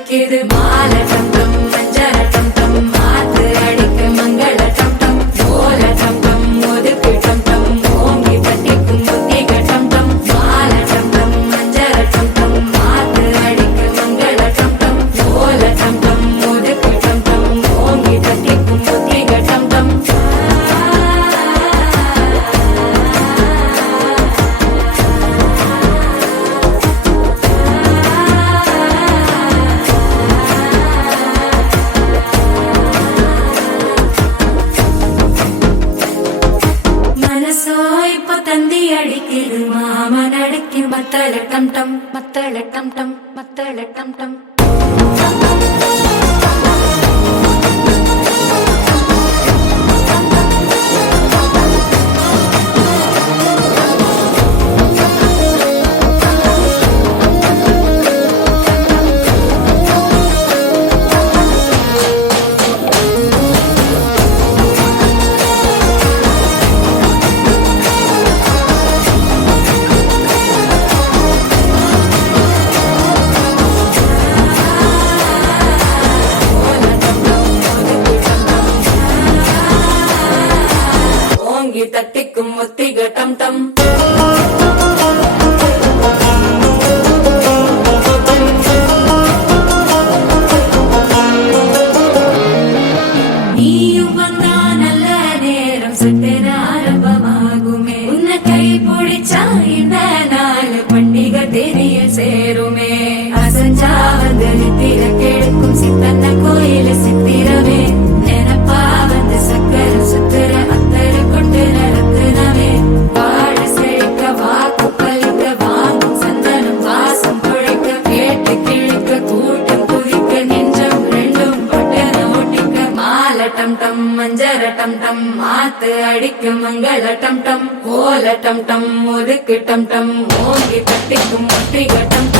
அடிக்குது மால டம் டம் மஞ்சள டம் டம் மாத்து அடிக்க மங்கள டம் டம் ஓல டம் டம் ஒதுக்கு டம் டம் ஓங்கி தட்டிக்கும் முத்திக டம் டம் மால டம் டம் மஞ்சள டம் டம் மாத்து அடிக்க மங்கள டம் டம் ஓல டம் டம் ஒதுக்கு டம் டம் ஓங்கி தட்டிக்கும் முத்திக டம் டம் தந்தி அடிக்குது மாமன் அடிக்கு மத்தள டம் டம் மத்தள டம் டம் மத்தள டம் டம் தட்டிக்கும் முத்திக டம் டம் நீயும் வந்தா நல்ல நேரம் சட்டென ஆரம்பமாகுமே உன்னை கை பிடிச்சா இந்த நாள் பண்டிகை தெரிய சேருமே அசஞ்சா வந்து நித்திர கெடுக்கும் சித்தன்ன கோயில சித்திரமே நினப்பா வந்து சக்கர சுத்துற அத்தரு கொண்டு நடத்துனவே வாழ செழிக்க வாக்கு பலிக்க வாங்கும் சந்தனம் வாசம் குழைக்க கேட்டு கிழிக்க கூட்டம் குதிக்க நெஞ்சம் ரெண்டும் பட்டன ஒட்டிக்க மால டம் டம் மஞ்சர டம் டம் மாத்து அடிக்கும் மங்கள டம் டம் ஓல டம் டம் ஒதுக்கு டம் டம் ஓங்கி தட்டிக்கும் முட்டிக டம்